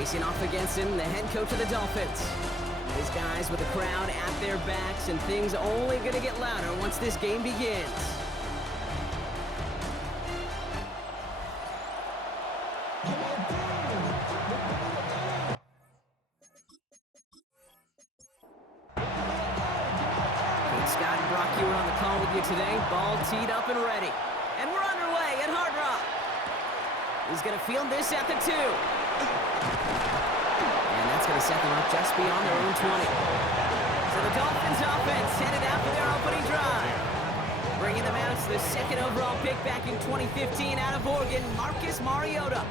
Facing off against him, the head coach of the Dolphins. These guys with the crowd at their backs, and things only going to get louder once this game begins. Scott and Brock, you were on the call with you today. Ball teed up and ready. And we're underway at Hard Rock. He's going to field this at the 2. And that's going to set them up just beyond their own 20. So the Dolphins offense headed out for their opening drive. Bringing them out to the second overall pick back in 2015 out of Oregon, Marcus Mariota.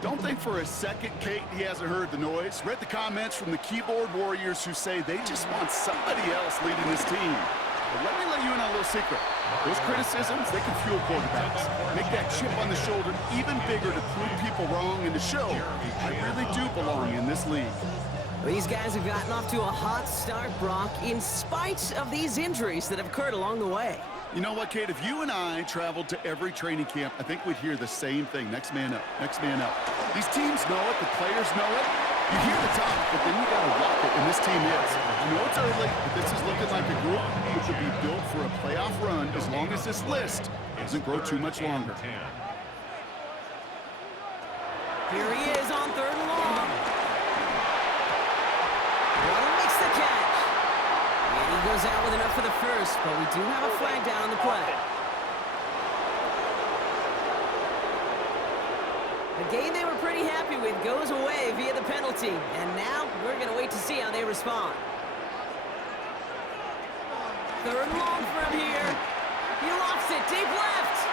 Don't think for a second, Kate, he hasn't heard the noise. Read the comments from the keyboard warriors who say they just want somebody else leading this team. But let me let you in on a little secret. Those criticisms, they can fuel quarterbacks. Make that chip on the shoulder even bigger to prove people wrong and to show I really do belong in this league. These guys have gotten off to a hot start, Brock, in spite of these injuries that have occurred along the way. You know what, Kate? If you and I traveled to every training camp, I think we'd hear the same thing. Next man up, next man up. These teams know it, the players know it. You hear the talk, but then you got to walk it, and this team is. I know it's early, but this is looking like a group who could be built for a playoff run as long as this list doesn't grow too much longer. Here he is on 3rd and long. Waddle makes the catch. And he goes out with enough for the first, but we do have a flag down on the play. The game they were pretty happy with goes away via the penalty, and now we're going to wait to see how they respond. 3rd and long for him here. He lofts it deep left.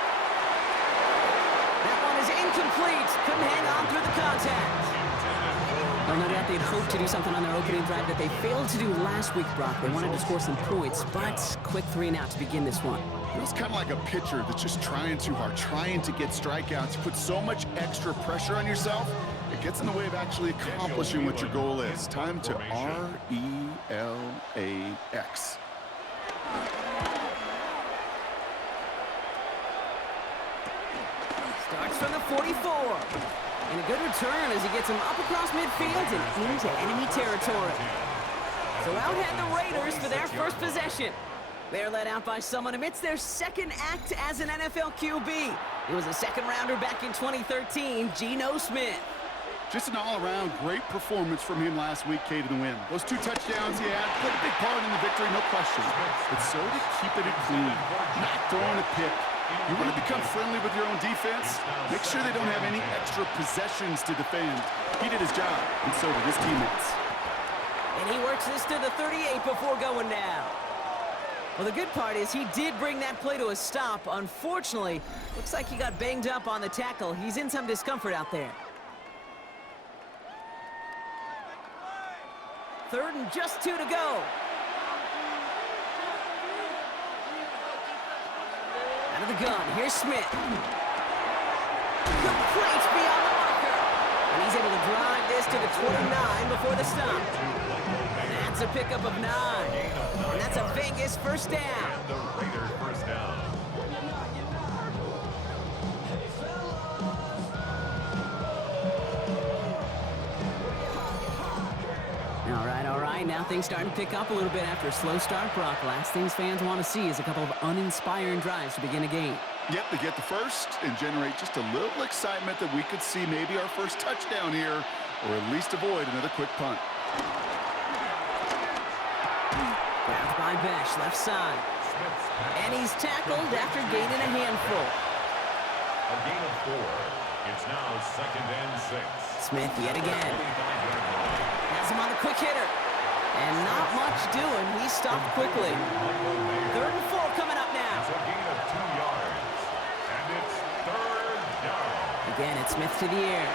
That one is incomplete. Couldn't hang on through the contact. Well, no doubt they'd hoped to do something on their opening drive that they failed to do last week, Brock. They wanted to score some points, but quick 3 and out to begin this one. It's kind of like a pitcher that's just trying too hard, trying to get strikeouts. You put so much extra pressure on yourself, it gets in the way of actually accomplishing what your goal is. Time to RELAX. Starts from the 44. And a good return as he gets him up across midfield and into enemy territory. So out head the Raiders for their first possession. They're led out by someone amidst their second act as an NFL QB. It was a second-rounder back in 2013, Geno Smith. Just an all-around great performance from him last week, Kate, in the win. Those 2 touchdowns he had played a big part in the victory, no question. But so did keeping it clean, not throwing a pick. You want to become friendly with your own defense? Make sure they don't have any extra possessions to defend. He did his job, and so did his teammates. And he works this to the 38 before going down. Well, the good part is he did bring that play to a stop. Unfortunately, looks like he got banged up on the tackle. He's in some discomfort out there. 3rd and just 2 to go. Out of the gun, here's Smith. Complete beyond the marker. And he's able to drive this to the 29 before the stop. That's a pickup of 9. And that's a Vegas first down. The Raiders first down. All right. Now things starting to pick up a little bit after a slow start, Brock. Last things fans want to see is a couple of uninspiring drives to begin a game. Yep, they get the first and generate just a little excitement that we could see maybe our first touchdown here, or at least avoid another quick punt. Grabbed by Besh, left side. And he's tackled after gaining a handful. A gain of 4. It's now 2nd and 6. Smith yet again. Has him on the quick hitter. And not much doing. He stopped quickly. 3rd and 4 coming up now. It's a gain of 2 yards. And it's 3rd down. Again, it's Smith to the air.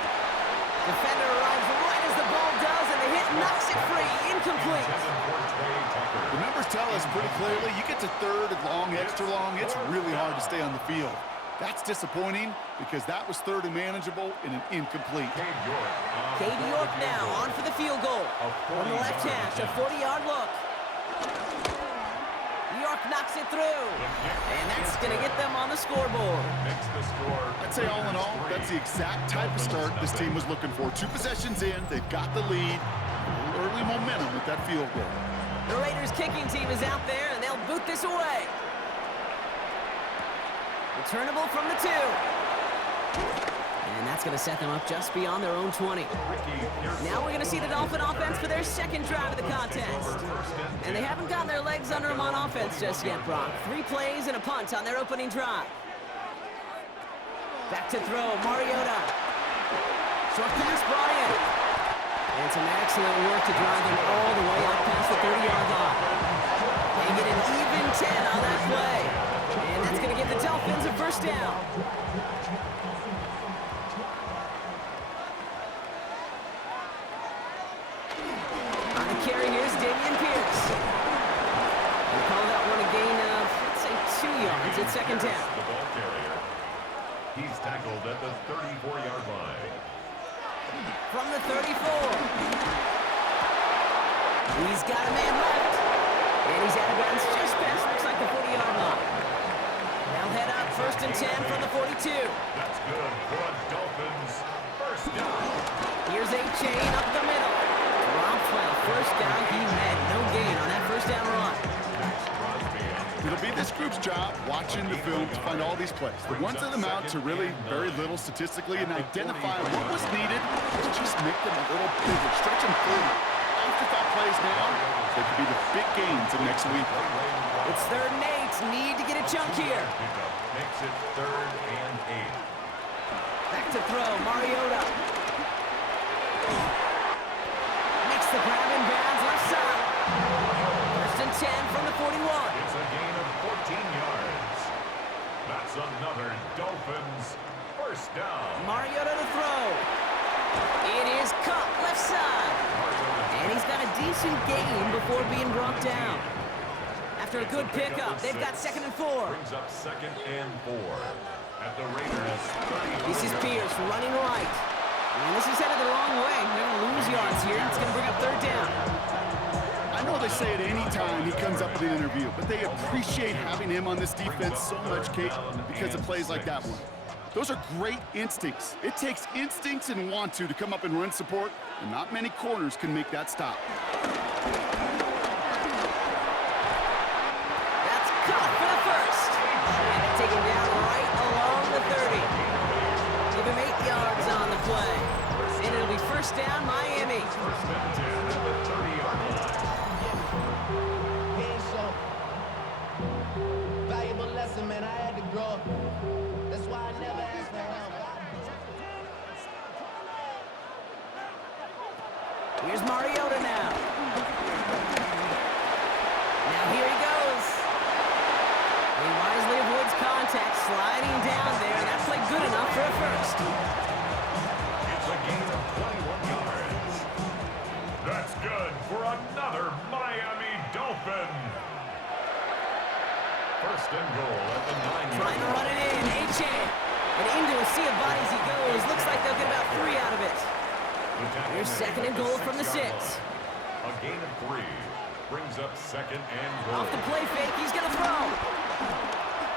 Defender arrives right as the ball does, and the hit knocks it free. Incomplete. The numbers tell us pretty clearly, you get to 3rd and long, extra long, it's really hard to stay on the field. That's disappointing because that was 3rd and manageable and an incomplete. Cade York now on for the field goal. On the left hash, a 40-yard look. mark, knocks it through. And that's going to get them on the scoreboard. Makes the score. I'd say all in all, that's the exact type of start this team was looking for. 2 possessions in, they've got the lead. A little early momentum with that field goal. The Raiders kicking team is out there, and they'll boot this away. Returnable from the 2. And that's going to set them up just beyond their own 20. Now we're going to see the Dolphin offense for their second drive of the contest. And they haven't gotten their legs under them on offense just yet, Brock. 3 plays and a punt on their opening drive. Back to throw, Mariota. Short pass brought in. And some excellent work to drive them all the way up past the 30-yard line. They get an even 10 on that play. And that's going to give the Dolphins a first down. On the carry, here's Dameon Pierce. And call that one a gain of, let's say, 2 yards at second down. The ball carrier. He's tackled at the 34-yard line. From the 34. He's got a man left. And he's out of bounds just past, looks like the 40-yard line. They'll head up 1st and 10 from the 42. That's good for a Dolphins first down. Here's A-Chain up the middle. Dropped by the first guy he met. No gain on that first down run. It'll be this group's job watching the film to find all these plays. The ones that amount to really very little statistically and identify what was needed to just make them a little bigger, stretch them through. Afterthought plays now, they could be the big gains of next week. It's 3rd and 8. Need to get a chunk here. Makes it 3rd and 8. Back to throw, Mariota. Makes the grab in bounds left side. 1st and 10 from the 41. It's a gain of 14 yards. That's another Dolphins first down. Mariota to throw. It is cut left side. And he's got a decent gain before being brought down. After a good pickup, they've got 2nd and 4. Brings up 2nd and 4 at the Raiders 30. This is Pierce running right. And this is headed the wrong way. They're going to lose yards here. It's going to bring up 3rd down. I know they say it any time he comes up in an interview, but they appreciate having him on this defense so much, Kate, because of plays like that one. Those are great instincts. It takes instincts and want to come up and run support, and not many corners can make that stop. That's caught for the first. And they take him down right along the 30. Give him 8 yards on the play. And it'll be first down, Miami. 1st and 10 at the 30-yard line. Valuable lesson, man. I had to grow up. That's why I never asked for help. Here's Mariota now. Now here he goes. He wisely avoids contact, sliding down there. That played good enough for a first. It's a gain of 21 yards. That's good for another Miami Dolphin. 1st and goal at the 9-yard Trying to run it in. A-Chain. And into a sea of bodies he goes. Looks like they'll get about 3 out of it. Here's 2nd and goal from the 6. A gain of 3 brings up 2nd and goal. Off the play fake, he's going to throw.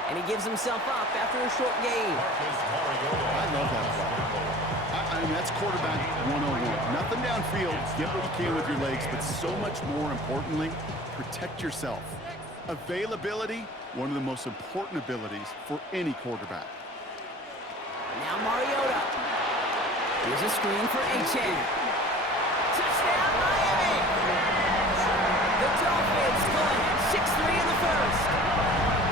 And he gives himself up after a short gain. I love that play. I mean, that's quarterback 101. Nothing downfield, get what you can with your legs, but so much more importantly, protect yourself. Availability, one of the most important abilities for any quarterback. Now Mariota. Here's a screen for A-Chain. Touchdown, Miami! The Dolphins go ahead 6-3 in the first.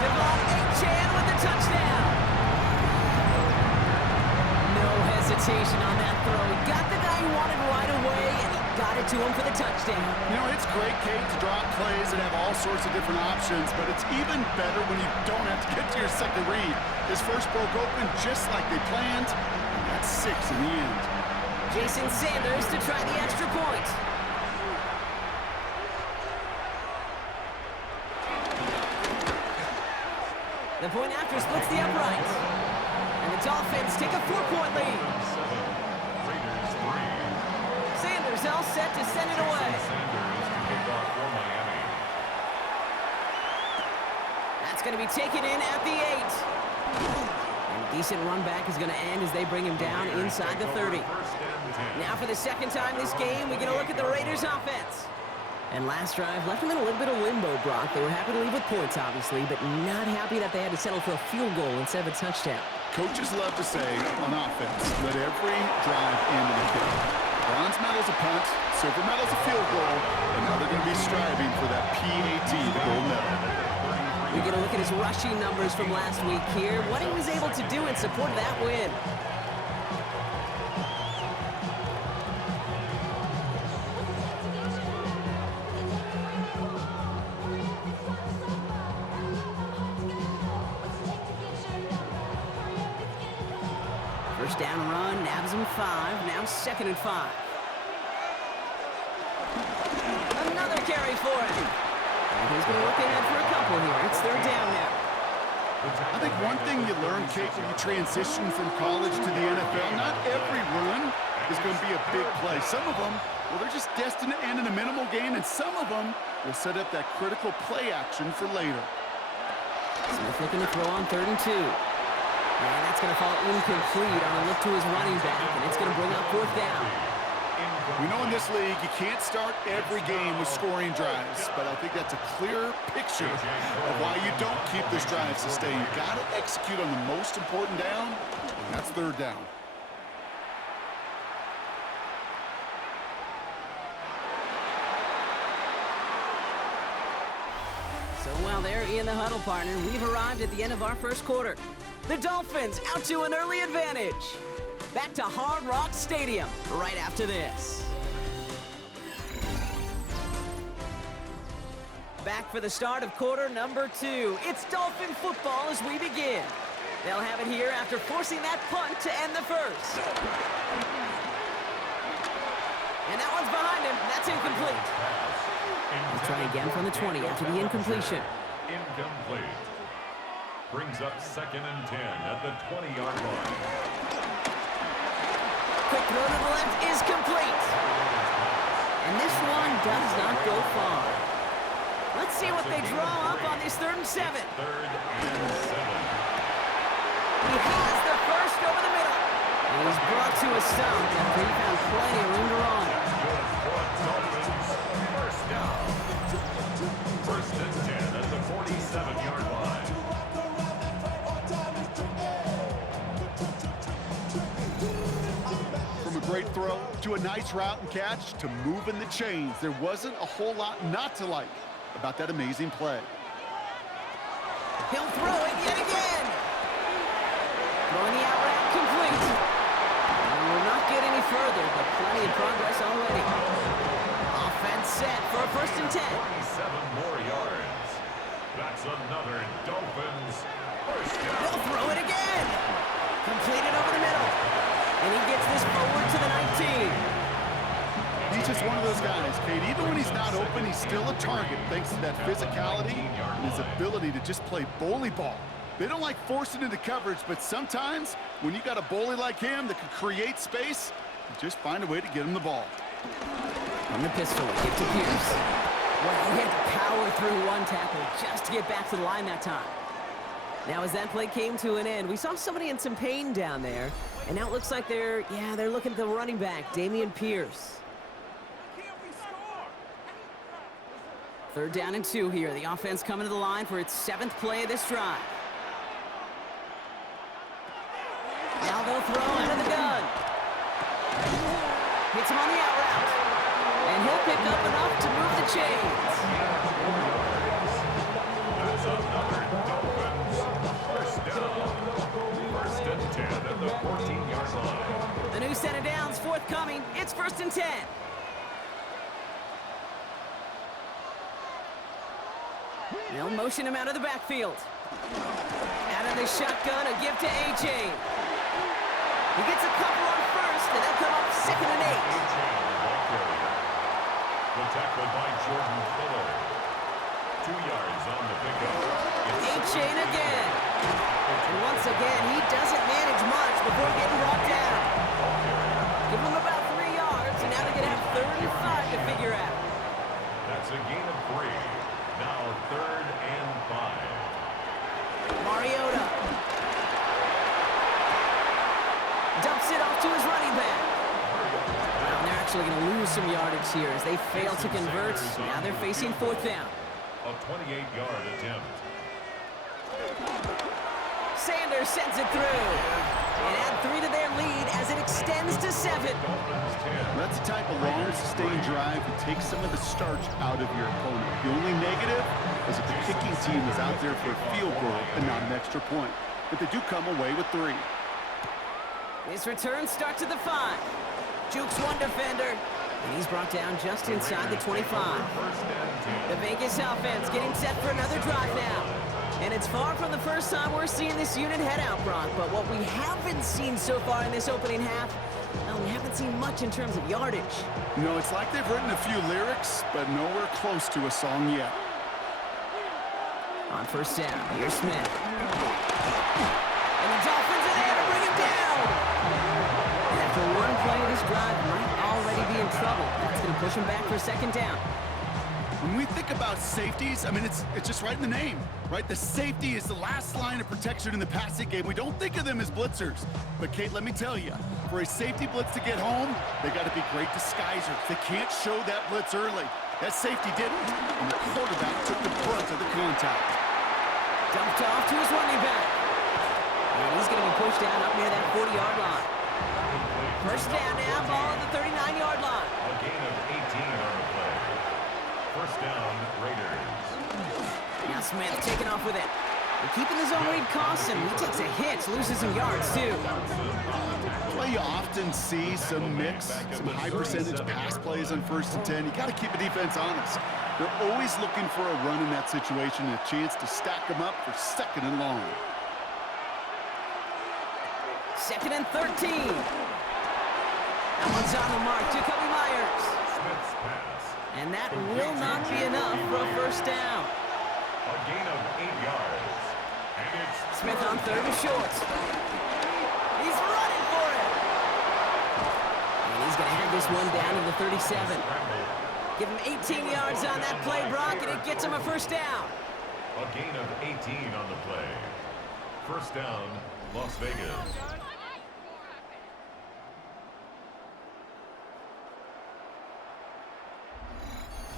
Devon A-Chain with the touchdown. No hesitation on that throw. He got the guy he wanted right away, and he got it to him for the touchdown. You know, it's great, Kate, to draw up plays and have all sorts of different options, but it's even better when you don't have to get to your second read. His first broke open just like they planned, and that's 6 in the end. Jason Sanders to try the extra point. The point after splits the upright. And the Dolphins take a 4-point lead. Raiders 3. Sanders all set to send it away. Sanders to kick off for Miami. going to be taken in at the 8. And a decent run back is going to end as they bring him down inside the 30. Now for the second time this game, we're going to look at the Raiders offense. And last drive left them in a little bit of limbo, Brock. They were happy to leave with points, obviously, but not happy that they had to settle for a field goal instead of a touchdown. Coaches love to say on offense, let every drive end in a kick. Bronze medal's a punt, silver medal's a field goal, and now they're going to be striving for that PAT, the gold medal. We're going to look at his rushing numbers from last week here, what he was able to do in support of that win. First down run, nabs him 5, now 2nd and 5. Another carry for him. And he's going to look ahead for a couple here. It's 3rd down now. I think one thing you learn, Kate, when you transition from college to the NFL, not every run is going to be a big play. Some of them, well, they're just destined to end in a minimal gain, and some of them will set up that critical play action for later. Smith looking to throw on 3rd and 2. And that's going to fall incomplete on a look to his running back, and it's going to bring up 4th down. We know in this league you can't start every game with scoring drives, but I think that's a clear picture of why you don't keep this drive sustained. You got to execute on the most important down, and that's 3rd down. So while they're in the huddle, partner, we've arrived at the end of our first quarter. The Dolphins out to an early advantage. Back to Hard Rock Stadium right after this. Back for the start of quarter number 2. It's Dolphin football as we begin. They'll have it here after forcing that punt to end the first. And that one's behind him. That's incomplete. We'll try again from the 20 after the incompletion. Incomplete. Brings up 2nd and 10 at the 20-yard line. Quick throw to the left is complete. And this one does not go far. Let's see what they draw up on this 3rd and 7. 3rd and 7. He has the first over the middle. And he's brought to a stop after he found plenty of room to run. Good for Dolphins. First down. 1st and 10 at the 47-yard line. From a great throw to a nice route and catch to moving the chains, there wasn't a whole lot not to like about that amazing play. He'll throw it yet again. Throwing the out route complete. And will not get any further, but plenty of progress already. Offense set for a 1st and 10. 27 more yards. That's another Dolphins first down. He'll throw it again. Completed over the middle. And he gets this forward to the 19. He's just one of those guys, Kate. Even when he's not open, he's still a target thanks to that physicality and his ability to just play bully ball. They don't like forcing into coverage, but sometimes when you got a bully like him that can create space, you just find a way to get him the ball. On the pistol, give to Pierce. Well, he had to power through one tackle just to get back to the line that time. Now, as that play came to an end, we saw somebody in some pain down there, and now it looks like they're looking at the running back, Dameon Pierce. 3rd down and 2 here. The offense coming to the line for its 7th play of this drive. Now they'll throw out of the gun. Hits him on the out route. And he'll pick up enough to move the chains. That's another Dolphins first down. 1st and 10 at the 14-yard line. The new set of downs forthcoming. It's 1st and 10. They'll motion him out of the backfield. Out of the shotgun, a give to A.J. He gets a couple on 1st, and they'll come up 2nd and 8. The tackle by Jordan Fuller. 2 yards on the pickup. A.J. again. And once again, he doesn't manage much before getting brought down. Give him about 3 yards, and now they're going to have 3rd and 5 to figure out. That's a gain of 3. Now 3rd and 5. Mariota. Dumps it off to his running back. Well, they're actually going to lose some yardage here as they fail to convert. Now they're facing fourth down. A 28-yard attempt. Sanders sends it through. And add 3 to their lead as it extends to 7. That's the type of long, sustained drive that takes some of the starch out of your opponent. The only negative is that the kicking team is out there for a field goal and not an extra point. But they do come away with 3. This return starts at the 5. Jukes one defender, and he's brought down just inside the 25. The Vegas offense getting set for another drive now. And it's far from the first time we're seeing this unit head out, Brock. But what we haven't seen so far in this opening half, well, we haven't seen much in terms of yardage. No, it's like they've written a few lyrics, but nowhere close to a song yet. On first down, here's Smith. And the Dolphins are there to bring him down. And after one play, this drive might already be in trouble. That's going to push him back for a second down. When we think about safeties, I mean, it's just right in the name, right? The safety is the last line of protection in the passing game. We don't think of them as blitzers. But, Kate, let me tell you, for a safety blitz to get home, they got to be great disguisers. They can't show that blitz early. That safety didn't, and the quarterback took the brunt of the contact. Dumped off to his running back. And he's going to be pushed down up near that 40-yard line. First down now, ball at the 39-yard line. A gain of 18 on the play. First down, Raiders. Now Smith taking off with it. And keeping the zone read costs him. He takes a hit, loses some yards too. Well, you often see some mix, some high percentage pass plays on 1st and 10. You got to keep the defense honest. They're always looking for a run in that situation and a chance to stack them up for 2nd and long. 2nd and 13. That one's on the mark. Jacoby Myers. Smith's pass. And that will not be enough for a first down. A gain of 8 yards. And it's Smith on 3rd and short. He's running for it. And he's going to have this one down to the 37. Give him 18 yards on that play, Brock, and it gets him a first down. a gain of 18 on the play. First down, Las Vegas.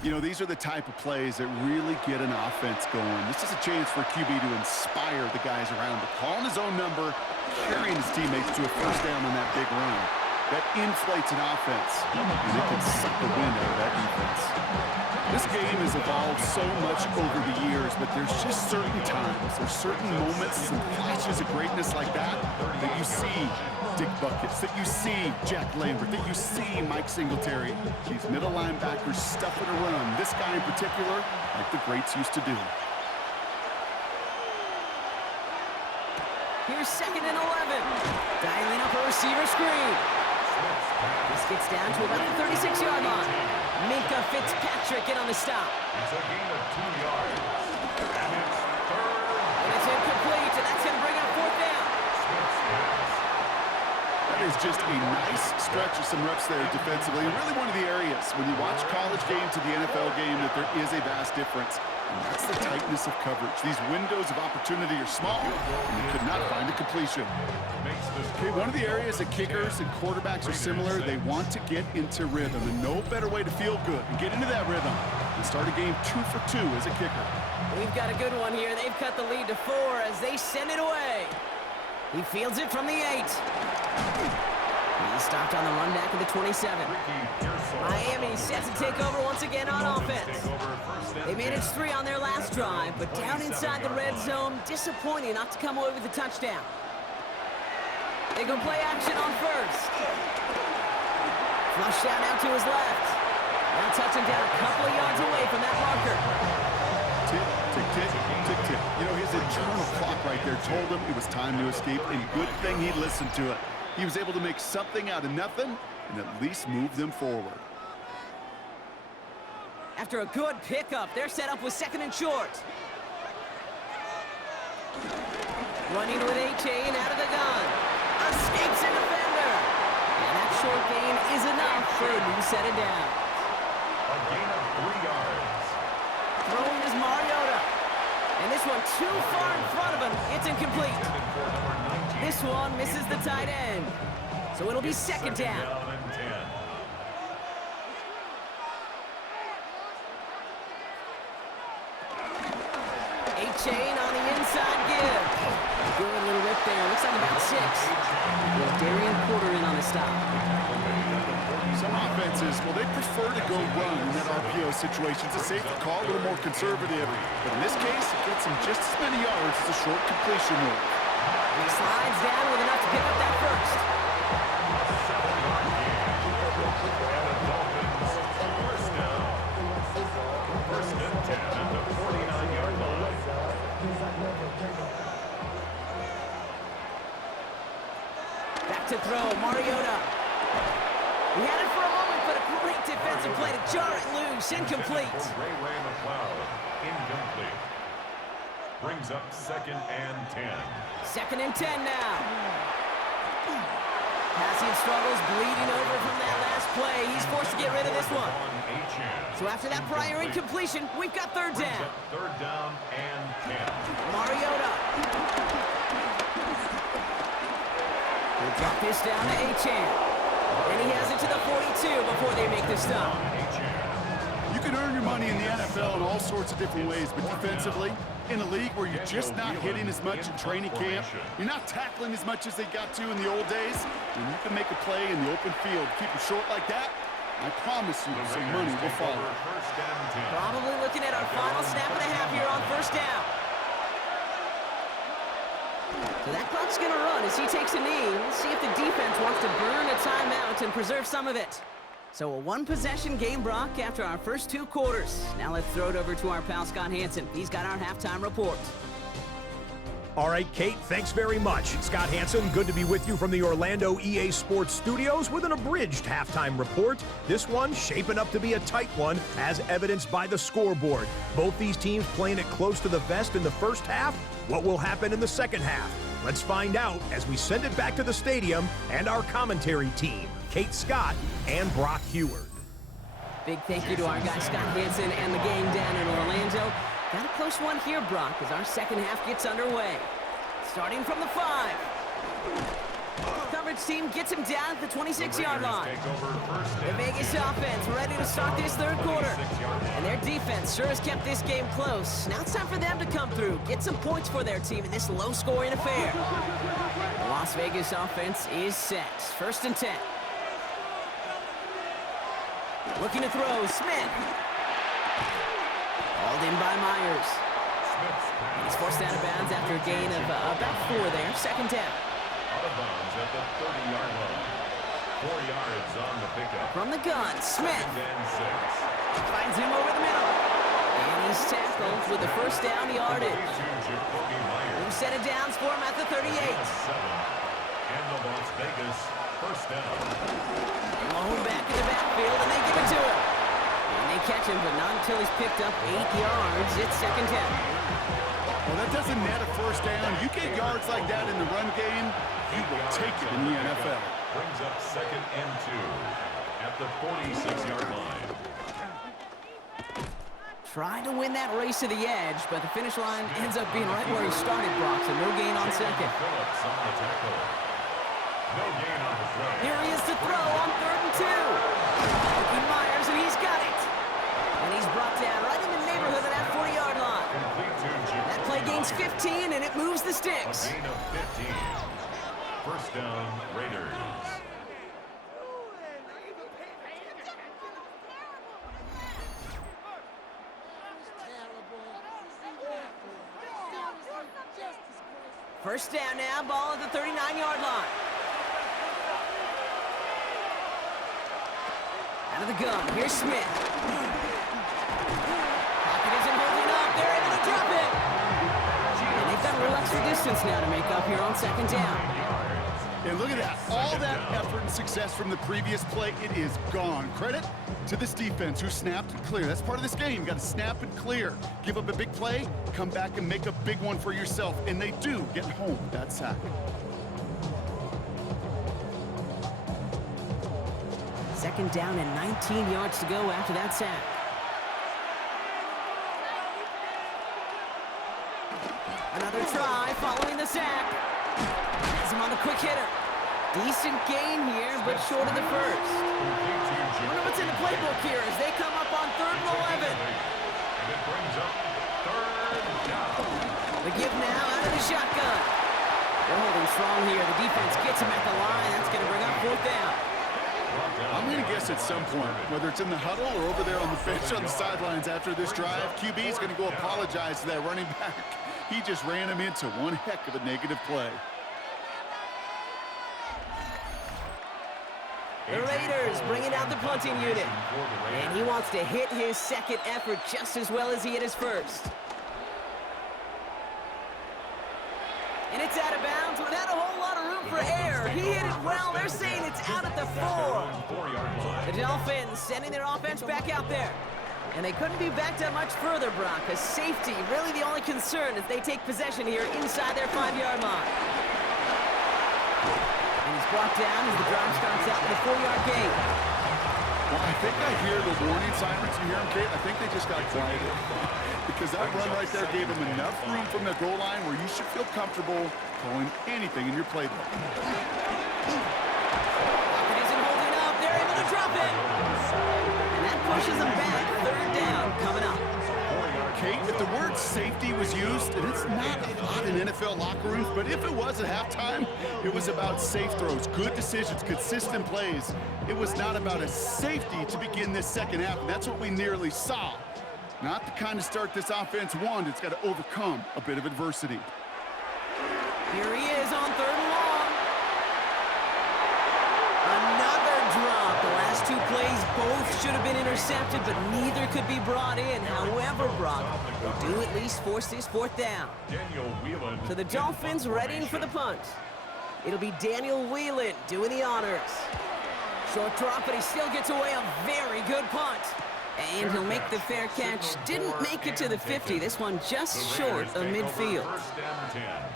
You know, these are the type of plays that really get an offense going. This is a chance for QB to inspire the guys around him, calling his own number, carrying his teammates to a first down on that big run. That inflates an offense, and it can suck the wind out of that defense. This game has evolved so much over the years, but there's just certain times, there's certain moments, some flashes of greatness like that you see Dick Buckets, that you see Jack Lambert, that you see Mike Singletary. These middle linebackers stuffing a run. This guy in particular, like the greats used to do. Here's 2nd and 11. Dialing up a receiver screen. This gets down to about the 36-yard line. Minka Fitzpatrick in on the stop. It's a gain of 2 yards. And it's third. And it's incomplete, and that's going to bring up 4th down. Smith's pass. That is just a nice stretch of some reps there defensively. And really one of the areas, when you watch college game to the NFL game, that there is a vast difference. And that's the tightness of coverage. These windows of opportunity are small, and you could not find a completion. Okay, one of the areas that kickers and quarterbacks are similar, they want to get into rhythm, and no better way to feel good and get into that rhythm than start a game 2 for 2 as a kicker. We've got a good one here. They've cut the lead to 4 as they send it away. He fields it from the 8. He's stopped on the run back at the 27. Miami set to take over once again on offense. They managed 3 on their last drive, but down inside the red zone, disappointing not to come away with a touchdown. They go play action on first. Flush down out to his left. Now touching down a couple of yards away from that marker. Tick, tick, tick, tick, tick. You know, his internal clock right there told him it was time to escape, and good thing he listened to it. He was able to make something out of nothing and at least move them forward. After a good pickup, they're set up with 2nd and short. Running with H.A. and out of the gun. Escapes a defender. And that short gain is enough for a new set of downs. A gain of 3 yards. Throwing is Mariota. And this one too far in front of him. It's incomplete. This one misses the tight end. So it'll be second down. And 10. A-Chain on the inside give. Good little rip there. Looks like about 6. With Darian Porter in on the stop. Some offenses, well, they prefer to go run in that RPO situation. It's a safer call, a little more conservative. But in this case, it gets him just as many yards as a short completion move. And he slides down with enough to pick up that first. 7-yard gain. And the Dolphins first down. First and 10 at the 49-yard line. Back to throw, Mariota. He had it for a moment, but a great defensive play to jar it loose. Incomplete. Ray McLeod, incomplete. Brings up second and 10. Second and 10 now. Passing struggles, bleeding over from that last play. He's forced to get rid of this one. So after that prior incompletion, we've got third down. Third down and 10. Mariota. He'll drop this down to A-Chan. And he has it to the 42 before they make the stop. You can earn your money in the NFL in all sorts of different ways, but defensively, in a league where you're just not hitting as much in training camp, you're not tackling as much as they got to in the old days, and you can make a play in the open field. Keep it short like that, I promise you some money will follow. Probably looking at our final snap and a half here on first down. So that clock's going to run as he takes a knee. We'll see if the defense wants to burn a timeout and preserve some of it. So a one-possession game, Brock, after our first 2 quarters. Now let's throw it over to our pal Scott Hansen. He's got our halftime report. All right, Kate, thanks very much. Scott Hansen, good to be with you from the Orlando EA Sports Studios with an abridged halftime report. This one shaping up to be a tight one, as evidenced by the scoreboard. Both these teams playing it close to the vest in the first half. What will happen in the second half? Let's find out as we send it back to the stadium and our commentary team, Kate Scott and Brock Heward. Big thank you to our guy Scott Hansen and the gang down in Orlando. Got a close one here, Brock, as our second half gets underway. Starting from the 5. Coverage team gets him down at the 26-yard line. The Vegas offense ready to start this third quarter. And their defense sure has kept this game close. Now it's time for them to come through, get some points for their team in this low-scoring affair. The Las Vegas offense is set. First and 10. Looking to throw, Smith. Hauled in by Myers. And he's forced out of bounds after a gain of about 4 there. Second down. Out of bounds at the 30-yard line. 4 yards on the pickup. From the gun, Smith. And 6. Finds him over the middle. And he's tackled with the first down yardage. Who set it down for him at the 38. And the Las Vegas first down. Blown back in the backfield, and they give it to him. And they catch him, but not until he's picked up 8 yards. It's second down. Well, that doesn't net a first down. You get yards like that in the run game, you will take it in the NFL. Brings up second and 2 at the 46-yard line. Tried to win that race to the edge, but the finish line ends up being right where he started, Brock, so no gain on second. Phillips on the tackle. No gain on the throw. Here he is to throw on third and 2. Looking Myers, and he's got it. And he's brought down right in the neighborhood of that 40-yard line. That play gains 15, and it moves the sticks. Gain of 15. First down, Raiders. First down now, ball at the 39-yard line. Out of the gun, here's Smith. Pocket isn't holding up, they're able to drop it. And they've got a little extra distance now to make up here on second down. And look at that, all that effort and success from the previous play, it is gone. Credit to this defense who snapped and clear. That's part of this game. You got to snap and clear. Give up a big play, come back and make a big one for yourself. And they do get home with that sack. Second down and 19 yards to go after that sack. Another try following the sack. Has him on the quick hitter. Decent gain here, but short of the first. I wonder what's in the playbook here as they come up on 3rd and 11. And it brings up 3rd down. The give now out of the shotgun. They're holding strong here. The defense gets him at the line. That's going to bring up 4th down. I'm going to guess at some point, whether it's in the huddle or over there on the bench on the sidelines after this drive, QB is going to go apologize to that running back. He just ran him into one heck of a negative play. The Raiders bringing out the punting unit. And he wants to hit his second effort just as well as he hit his first. And it's out of bounds without a whole lot of room for error. He hit it well. They're saying it's out at the 4. The Dolphins sending their offense back out there. And they couldn't be backed up much further, Brock. A safety, really the only concern as they take possession here inside their 5-yard line. And he's brought down as the drive starts out with a 4-yard gain. Well, I think I hear the warning sirens. You hear them, Kate? I think they just got quieted. Because that run right there gave them enough room from the goal line where you should feel comfortable calling anything in your playbook. Pocket isn't holding up. They're able to drop it. And that pushes them back. 3rd down coming up. Kate, if the word safety was used, and it's not a lot in NFL locker rooms, but if it was at halftime, it was about safe throws, good decisions, consistent plays. It was not about a safety to begin this second half, and that's what we nearly saw. Not the kind of start this offense wanted. It's got to overcome a bit of adversity. Here he is on 3rd and long. Another drop. The last 2 plays both should have been intercepted, but neither could be brought in. However, Brock, they do at least force this 4th down. So the Dolphins readying for the punt. It'll be Daniel Whelan doing the honors. Short drop, but he still gets away a very good punt. And he'll make the fair catch. Didn't make it to the 50. This one just short of midfield.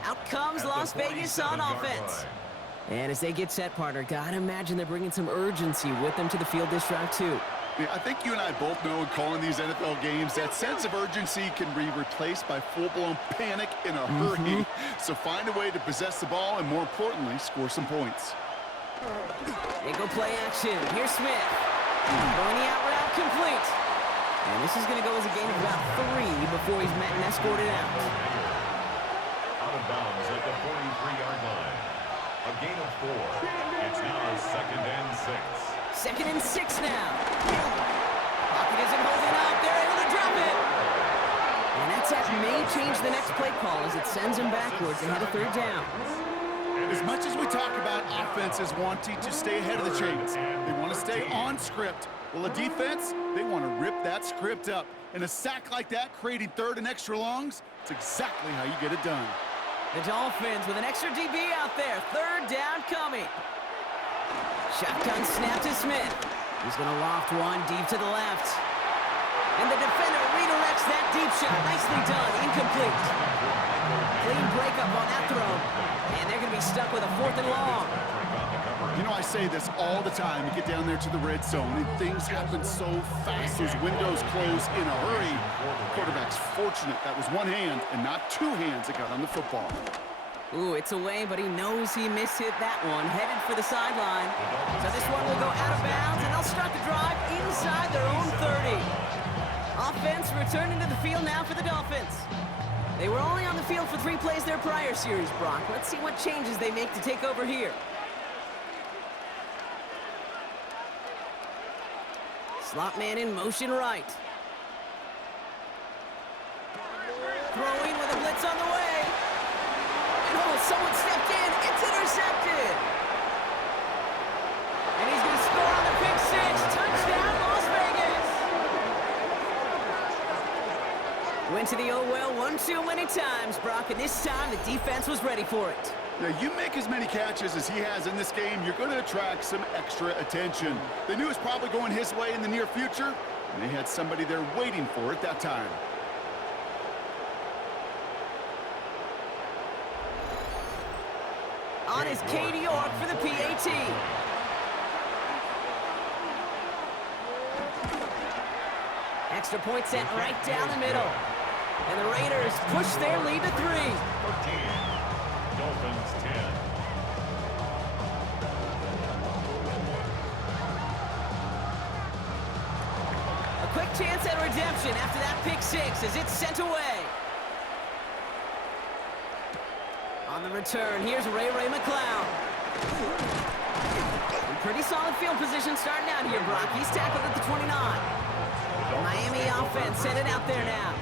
Out comes Las Vegas on offense. And as they get set, partner, gotta imagine they're bringing some urgency with them to the field this drive, too. Yeah, I think you and I both know in calling these NFL games, that sense of urgency can be replaced by full-blown panic in a hurry. So find a way to possess the ball and, more importantly, score some points. They go play action. Here's Smith. Throwing the out route complete. And this is going to go as a gain of about 3 before he's met and escorted out. Out of bounds at the 43-yard line. A gain of 4. It's now 2nd and 6. 2nd and 6 now. Pocket isn't holding up. They're able to drop it. And that sack may change the next play call as it sends him backwards ahead of 3rd down. As much as we talk about offenses wanting to stay ahead of the chains, they want to stay on script. Well, a defense, they want to rip that script up. And a sack like that, creating 3rd and extra longs, it's exactly how you get it done. The Dolphins with an extra DB out there. 3rd down coming. Shotgun snap to Smith. He's going to loft one deep to the left. And the defender redirects that deep shot. Nicely done. Incomplete. Clean breakup on that throw. And they're going to be stuck with a 4th and long. You know, I say this all the time. You get down there to the red zone, and things happen so fast. Those windows close in a hurry. The quarterback's fortunate that was one hand and not 2 hands that got on the football. Ooh, it's away, but he knows he mishit that one. Headed for the sideline. So this one will go out of bounds, and they'll start the drive inside their own 30. Offense returning to the field now for the Dolphins. They were only on the field for 3 plays their prior series, Brock. Let's see what changes they make to take over here. Slot man in motion right. Throwing with a blitz on the way. And oh, someone stepped in. It's intercepted. And he's going to score on the pick 6. Touchdown, Las Vegas. Went to the oh well one too many times, Brock, and this time the defense was ready for it. Now, you make as many catches as he has in this game, you're going to attract some extra attention. They knew it was probably going his way in the near future, and they had somebody there waiting for it that time. On is Katie York for the PAT. Extra point set right down the middle. And the Raiders push their lead to 3. 13. Dolphins 10. A quick chance at redemption after that pick 6 as it's sent away. On the return, here's Ray McCloud. In pretty solid field position starting out here, Brock. He's tackled at the 29. The Miami offense sent it out there now.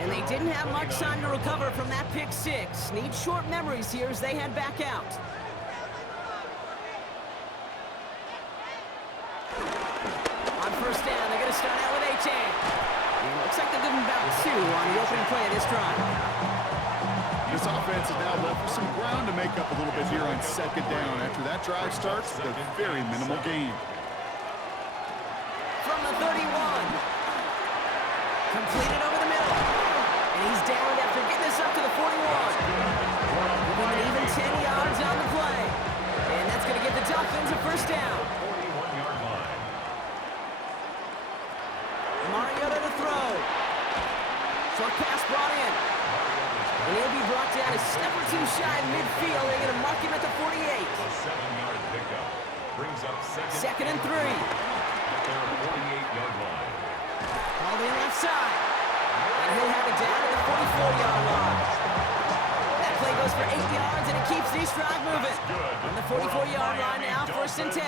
And they didn't have much time to recover from that pick 6. Need short memories here as they head back out. On first down, they're going to start out with A-Chain. Looks like they'll give him about 2 on the opening play of this drive. This offense is now left with some ground to make up a little bit here on second down after that drive starts with a very minimal gain. From the 31. Completed over the middle. And he's down after getting this up to the 41. With an even 10 yards on the play. And that's going to give the Dolphins a first down. 41-yard line. Mariota to throw. Short pass brought in. And he'll be brought down a step or 2 shy of midfield. They're going to mark him at the 48. A 7-yard pickup. Brings up Second and 3. At their 48-yard line. All in left side. And he'll have it down at the 44-yard line. That play goes for 8 yards, and it keeps this drive moving. On the 44-yard line now, first and 10.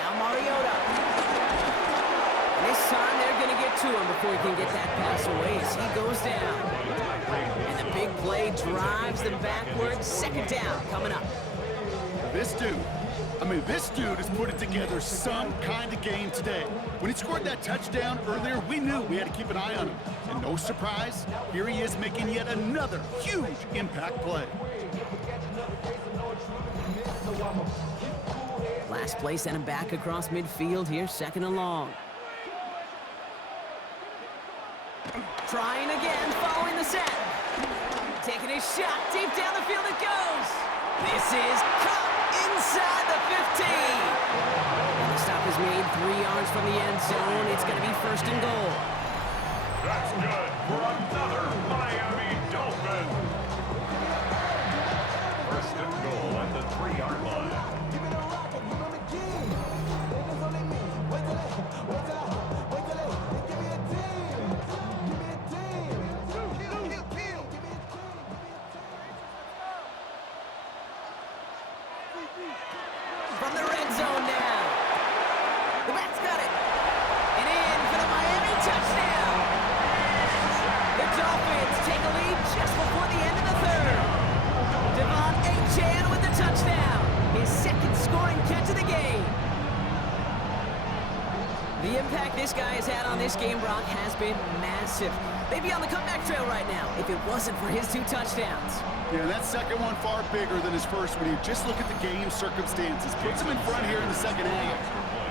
Now Mariota. And this time they're going to get to him before he can get that pass away as he goes down. And the big play drives them backwards. Second down coming up. This dude has put it together some kind of game today. When he scored that touchdown earlier, we knew we had to keep an eye on him. And no surprise, here he is making yet another huge impact play. Last play sent him back across midfield here, second and long. Trying again, following the set. Taking his shot, deep down the field it goes. This is caught inside the 15. And the stop is made 3 yards from the end zone. It's going to be first and goal. That's good for another Miami Dolphin. First and goal at the 3-yard line. From the red zone now. The back's got it. And in for the Miami touchdown. The Dolphins take a lead just before the end of the third. Devon A-Chan with the touchdown. His second scoring catch of the game. The impact this guy has had on this game, Brock, has been massive. They'd be on the comeback trail right now if it wasn't for his 2 touchdowns. Yeah, that second one far bigger than his first when you just look at the game circumstances. Puts him in front here in the second half.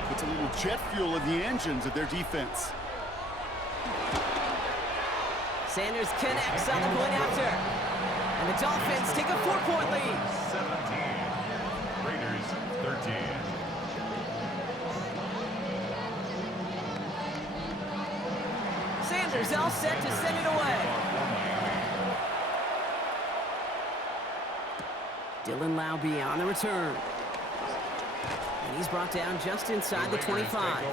Puts a little jet fuel in the engines of their defense. Sanders connects on the point after. And the Dolphins take a 4-point lead. 17. Raiders 13. Sanders all set to send it away. Dylan Laube on the return. And he's brought down just inside the 25.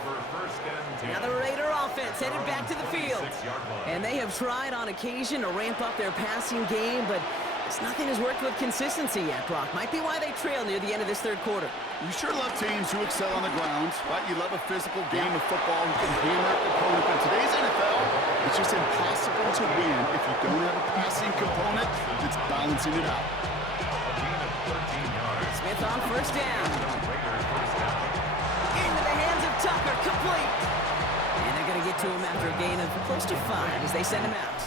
Now the Raider offense headed back to the field. And they have tried on occasion to ramp up their passing game, but nothing has worked with consistency yet, Brock. Might be why they trail near the end of this third quarter. You sure love teams who excel on the ground, right? You love a physical game of football who can hammer up the opponent. But in today's NFL, it's just impossible to win if you don't have a passing component that's balancing it out. Smith on first down. Into the hands of Tucker, complete. And they're going to get to him after a gain of close to 5 as they send him out.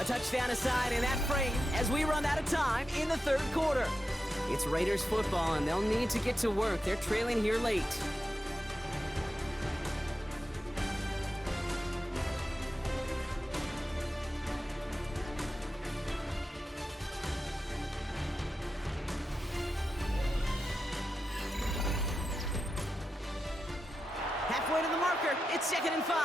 A touchdown aside in that frame as we run out of time in the third quarter. It's Raiders football, and they'll need to get to work. They're trailing here late. Halfway to the marker, it's 2nd and 5.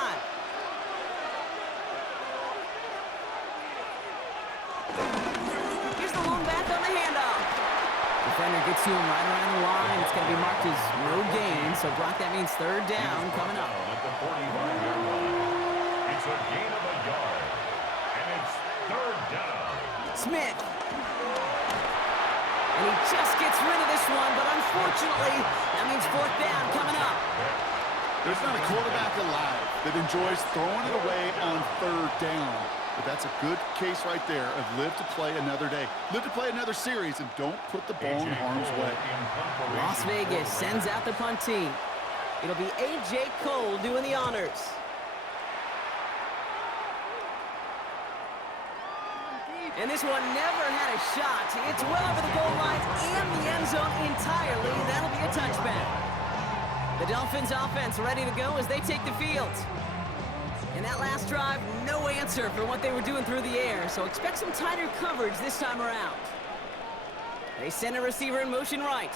Gets to him right around the line. It's going to be marked as no gain. So, Brock, that means third down coming up. At the 45-yard line. It's a gain of a yard. And it's third down. Smith. And he just gets rid of this one, but unfortunately, that means fourth down coming up. There's not a quarterback alive that enjoys throwing it away on third down. But that's a good case right there of live to play another day. Live to play another series and don't put the ball in harm's way. Las Vegas sends out the punt team. It'll be A.J. Cole doing the honors. And this one never had a shot. It's well over the goal line and the end zone entirely. That'll be a touchback. The Dolphins offense ready to go as they take the field. In that last drive, no answer for what they were doing through the air, so expect some tighter coverage this time around. They send a receiver in motion right.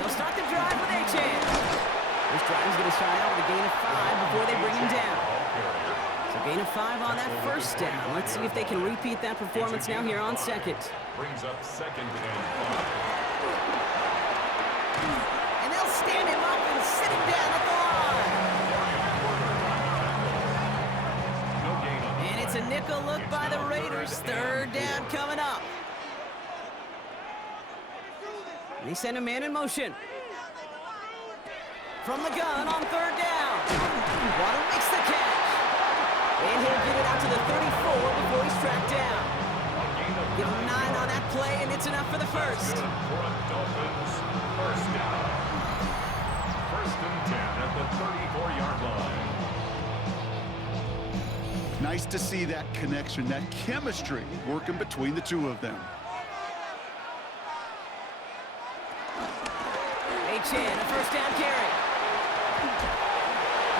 They'll start the drive with A-Chan. This drive's going to start out with a gain of 5 before they bring him down. So gain of 5 on that first down. Let's see if they can repeat that performance now here on second. Brings up second and 5. And they'll stand him up and sit him down at the line. And it's a nickel look by the Raiders. Third down coming up. They send a man in motion. From the gun on third down. Waddle makes the catch. And he'll get it out to the 34 before he's tracked down. Give him 9 on that play, and it's enough for the first. For a Dolphins first down. First and 10 at the 34-yard line. Nice to see that connection, that chemistry working between the two of them. A-Chan, a first down carry.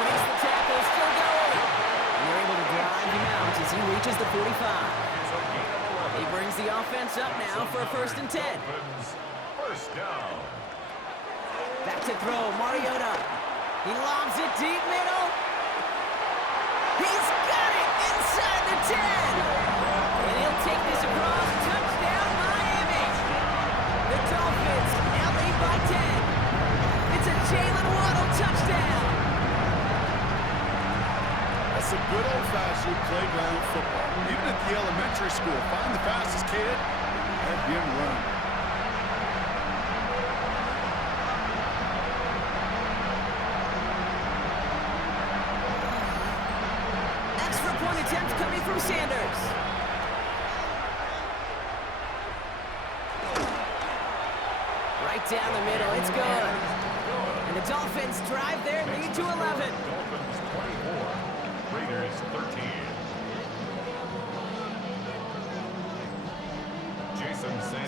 Makes the tackle, still going. And they're able to drive him out as he reaches the 45. He brings the offense up now for a first and 10. First down. Back to throw, Mariota. He lobs it deep middle. He's got it inside the 10. And he'll take this across. Touchdown, Miami. The Dolphins now lead by 10. It's a Jalen Waddle touchdown. That's some good old-fashioned playground football. Even at the elementary school, find the fastest kid, let him run. Extra point attempt coming from Sanders. Right down the middle, it's good. And the Dolphins drive their lead to 11. Dolphins 24, Raiders 13.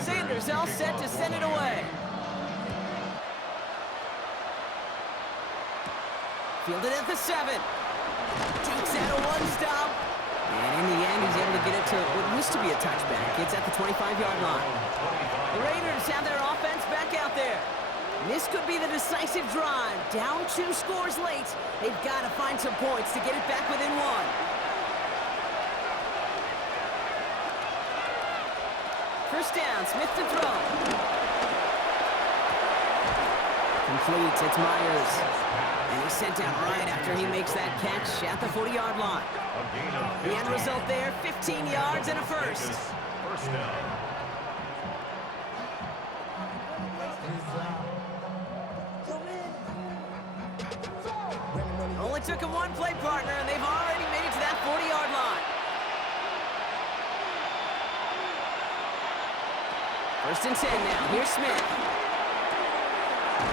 Sanders all set to send it away. Fielded at the 7. Takes out a one-stop. And in the end, he's able to get it to what used to be a touchback. It's at the 25-yard line. The Raiders have their offense back out there. And this could be the decisive drive. Down 2 scores late. They've got to find some points to get it back within 1. First down, Smith to throw. Complete, it's Myers. And he's sent down right after he makes that catch at the 40-yard line. The end result there, 15 yards and a first. First down. Only took him one play partner, and they've already made it to that 40-yard line. First and 10 now. Here's Smith.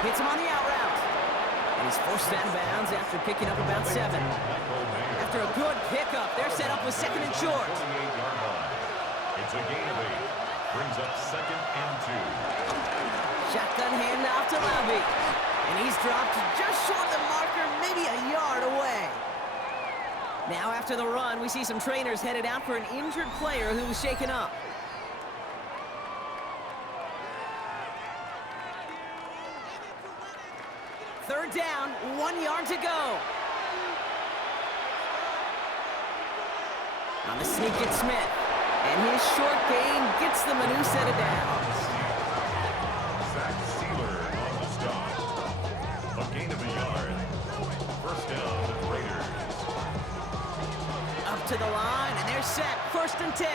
Hits him on the out route. And he's forced out of bounds after picking up about 7. After a good pickup, they're set up with second and short. 48-yard line. It's a gain of 8. Brings up second and 2. Shotgun handoff to Levy. And he's dropped just short of the marker, maybe a yard away. Now after the run, we see some trainers headed out for an injured player who was shaken up. Third down, 1 yard to go. On the sneak, it's Smith. And his short gain gets them a new set of downs. gain of a yard. First down, Raiders. Up to the line, and they're set. 1st and 10.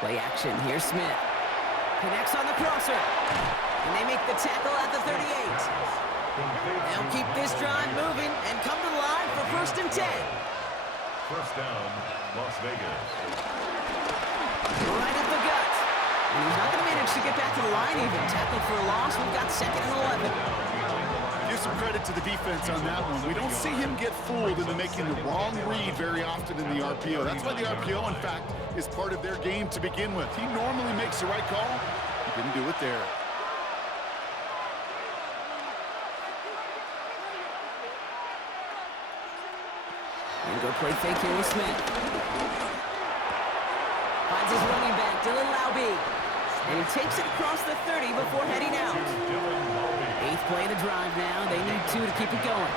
Play action. Here's Smith. Connects on the crosser. And they make the tackle at the 38. They'll keep this drive moving and come to the line for 1st and 10. First down, Las Vegas. Right at the gut. And he's not going to manage to get back to the line even. Tackled for a loss. We've got 2nd and 11. Give some credit to the defense on that one. We don't see him get fooled into making the wrong read very often in the RPO. That's why the RPO, in fact, is part of their game to begin with. He normally makes the right call. He didn't do it there. And go play fake here with Smith. Finds his running back, Dylan Laube. And he takes it across the 30 before heading out. 8th play of the drive now. They need 2 to keep it going.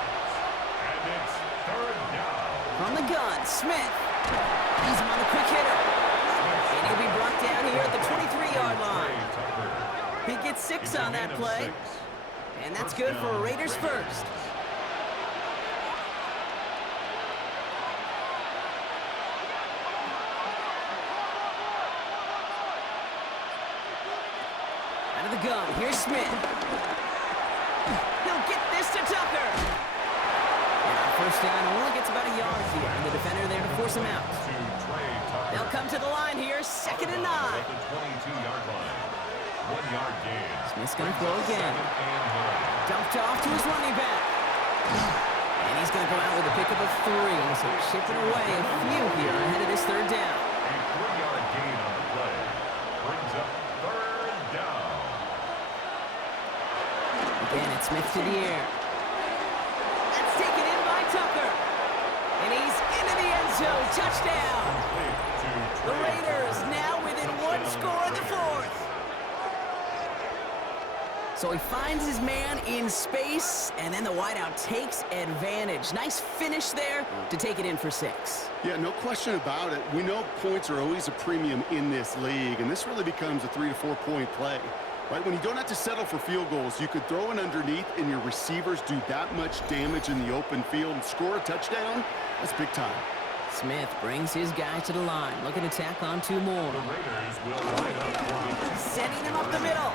And it's 3rd down. From the gun, Smith. He's him on the quick hitter. And he'll be brought down here at the 23-yard line. He gets 6 on that play. And that's good for Raiders first. Out of the gun, here's Smith. He'll get this to Tucker. And on 1st down, only gets about a yard here. And the defender there to force him out. They'll come to the line here, 2nd and 9. At the 22-yard line. 1-yard gain. Smith's going to throw again. Dumped off to his running back. And he's going to go out with a pickup of 3. So chipping away a few here ahead of this 3rd down. A 3-yard gain on the play. Brings up 3rd down. Again, it's Smith to the air. That's taken in by Tucker. And he's into the end zone. Touchdown. The Raiders now within 1 score in the 4th. So he finds his man in space, and then the wideout takes advantage. Nice finish there to take it in for 6. Yeah, no question about it. We know points are always a premium in this league, and this really becomes a 3 to 4 point play. Right, when you don't have to settle for field goals, you could throw it underneath and your receivers do that much damage in the open field and score a touchdown. That's big time. Smith brings his guy to the line, looking to tack on 2 more. The Raiders will line up for the Setting him up the middle.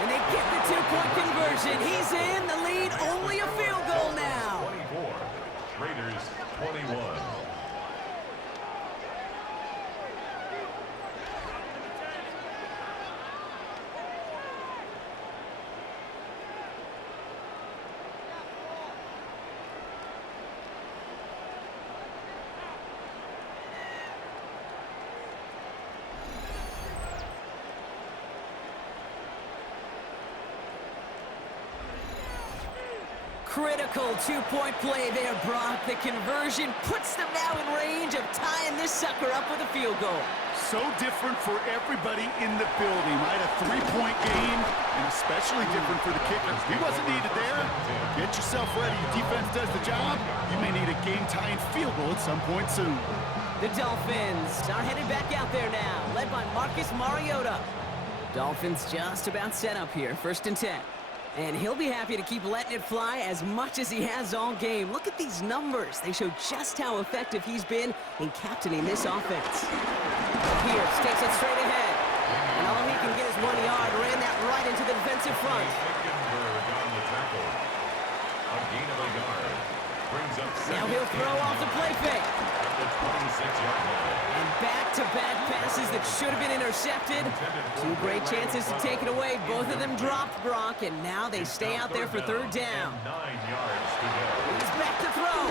And they get the 2-point conversion. He's in the lead, only a field goal now. 24. Raiders 21. Critical 2-point play there, Brock. The conversion puts them now in range of tying this sucker up with a field goal. So different for everybody in the building, right? A 3-point game, and especially different for the kicker. He wasn't needed there. Get yourself ready. Defense does the job. You may need a game-tying field goal at some point soon. The Dolphins are headed back out there now, led by Marcus Mariota. Dolphins just about set up here, 1st and 10. And he'll be happy to keep letting it fly as much as he has all game. Look at these numbers. They show just how effective he's been in captaining this offense. Pierce takes it straight ahead. And all he can get is 1 yard. Ran that right into the defensive front. On the tackle. A gain of a yard. Brings up Now he'll throw off the play fake. at the 26-yard line. And back-to-back passes that should have been intercepted. 2 great chances to take it away. Both of them dropped, Brock, and now they stay out there for 3rd down. 9 yards to go. He's back to throw.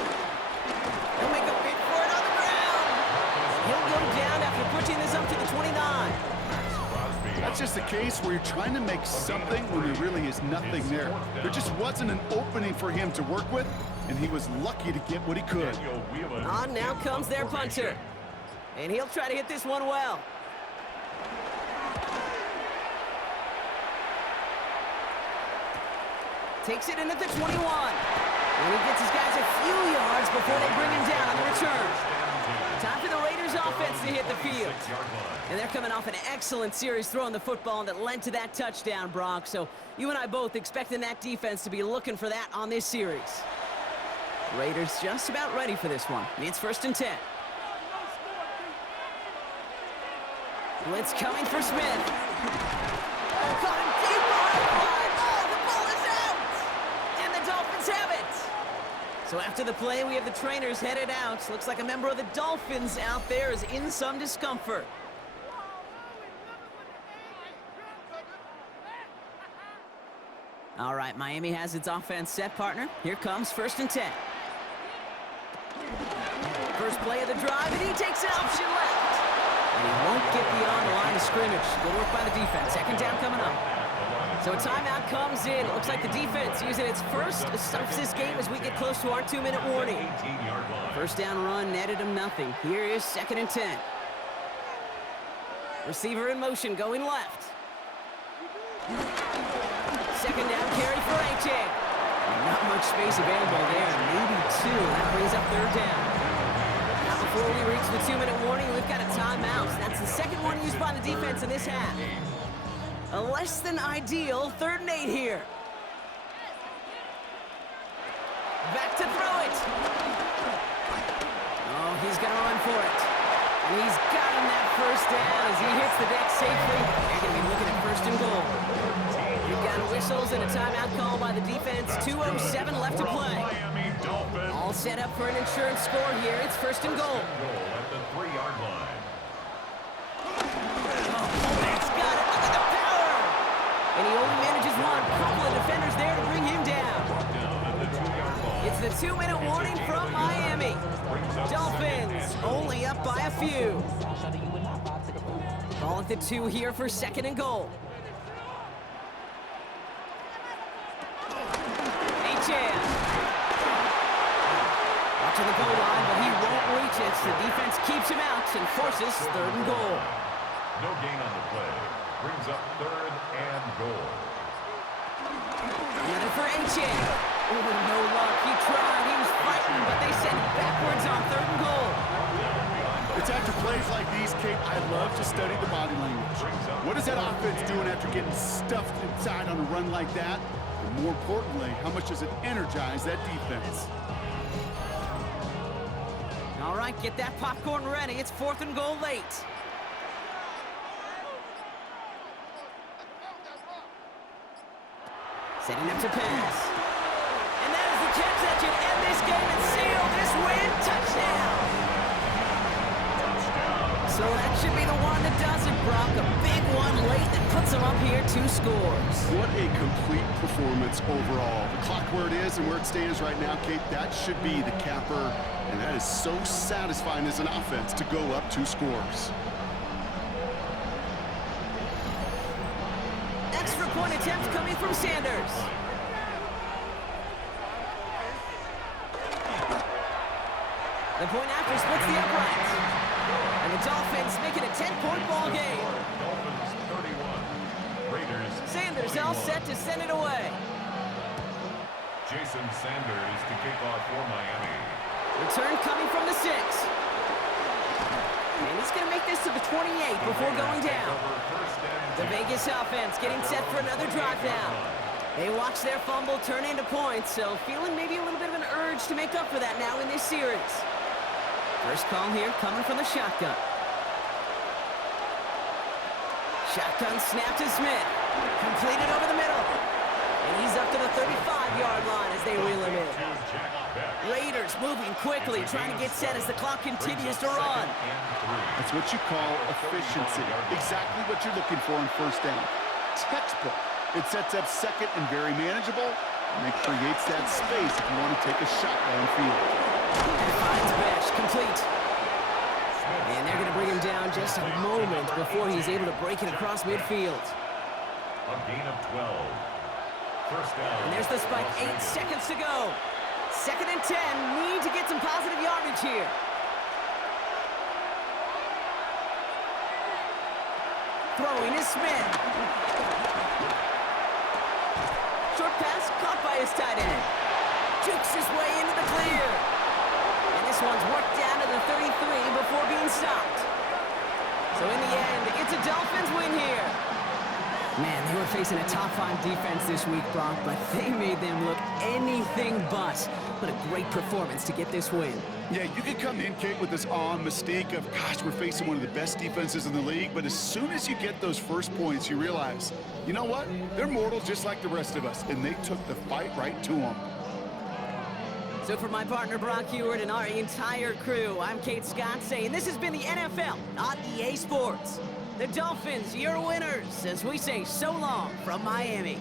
He'll make a big for it on the ground. He'll go down after pushing this up to the 29. That's just a case where you're trying to make something when there really is nothing there. There just wasn't an opening for him to work with, and he was lucky to get what he could. On now comes their punter. And he'll try to hit this one well. Takes it in at the 21. And he gets his guys a few yards before they bring him down on the return. Time for the Raiders offense to hit the field. And they're coming off an excellent series throwing the football that led to that touchdown, Brock. So you and I both expecting that defense to be looking for that on this series. Raiders just about ready for this one. It's 1st and 10. Blitz coming for Smith. Caught him deep line. Oh, the ball is out! And the Dolphins have it. So after the play, we have the trainers headed out. Looks like a member of the Dolphins out there is in some discomfort. All right, Miami has its offense set, partner. Here comes 1st and 10. First play of the drive, and he takes an option left. And he won't get beyond the line of scrimmage. Good work by the defense. 2nd down coming up. So a timeout comes in. It looks like the defense using its first stops this game as we get close to our 2-minute warning. 1st down run netted him nothing. Here is 2nd and 10. Receiver in motion going left. 2nd down carry for A.J. Not much space available there. Maybe 2. That brings up 3rd down. Now before we reach the 2-minute warning, we've got a timeout. That's the 2nd one used by the defense in this half. A less than ideal 3rd and 8 here. Back to throw it. Oh, he's going to run for it. And he's got him that 1st down as he hits the deck safely. They're going to be looking at 1st and goal. We've got whistles and a timeout call by the defense. 2:07 left to play. All set up for an insurance score here. It's 1st and goal. At the 3-yard line. That's got it. Look at the power. And he only manages one. Couple of defenders there to bring him down. It's the 2-minute warning from Miami. Dolphins only up by a few. Ball at the 2 here for 2nd and goal. Watching the goal line, but he won't reach it. The defense keeps him out and forces 3rd and goal. No gain on the play. Brings up 3rd and goal. Another for A.J. Oh, no luck. He tried. He was fighting, but they sent him backwards on 3rd and goal. It's after plays like these, Kate, I love to study the body language. What is that offense doing after getting stuffed inside on a run like that? And more importantly, how much does it energize that defense? All right, get that popcorn ready. It's 4th and goal late. Setting up to pass. And that is the catch that should end this game and seal this win. Touchdown! So that should be the one that does it, Brock. A big one late that puts them up here 2 scores. What a complete performance overall. The clock where it is and where it stands right now, Kate, that should be the capper. And that is so satisfying as an offense to go up 2 scores. Extra point attempt coming from Sanders. The point after splits the uprights. And the Dolphins make it a 10-point ball game. Dolphins 31. Raiders Sanders all set to send it away. Jason Sanders to kick off for Miami. Return coming from the 6. And he's going to make this to the 28 before going down. The Vegas offense getting set for another drive now. They watch their fumble turn into points, so feeling maybe a little bit of an urge to make up for that now in this series. First call here coming from the shotgun. Shotgun snap to Smith. Completed over the middle. And he's up to the 35-yard line as they reel him in. Raiders moving quickly, trying to get set as the clock continues to run. That's what you call efficiency. Exactly what you're looking for in 1st down. Textbook. It sets up 2nd and very manageable, and it creates that space if you want to take a shot downfield. And finds Besh, complete. And they're going to bring him down just a moment before he's able to break it across midfield. A gain of 12. First down. And there's the spike, 8 seconds to go. 2nd and 10, need to get some positive yardage here. Throwing is Smith. Short pass caught by his tight end. Jukes his way into the clear. And this one's worked down to to the 33 before being stopped. So in the end, it's a Dolphins win here. Man, they were facing a top-5 defense this week, Brock, but they made them look anything but. What a great performance to get this win. Yeah, you can come in, Kate, with this awe and mystique of, gosh, we're facing one of the best defenses in the league, but as soon as you get those first points, you realize, you know what? They're mortals just like the rest of us, and they took the fight right to them. So for my partner, Brock Heward, and our entire crew, I'm Kate Scott saying this has been the NFL on EA Sports. The Dolphins, your winners, as we say so long from Miami.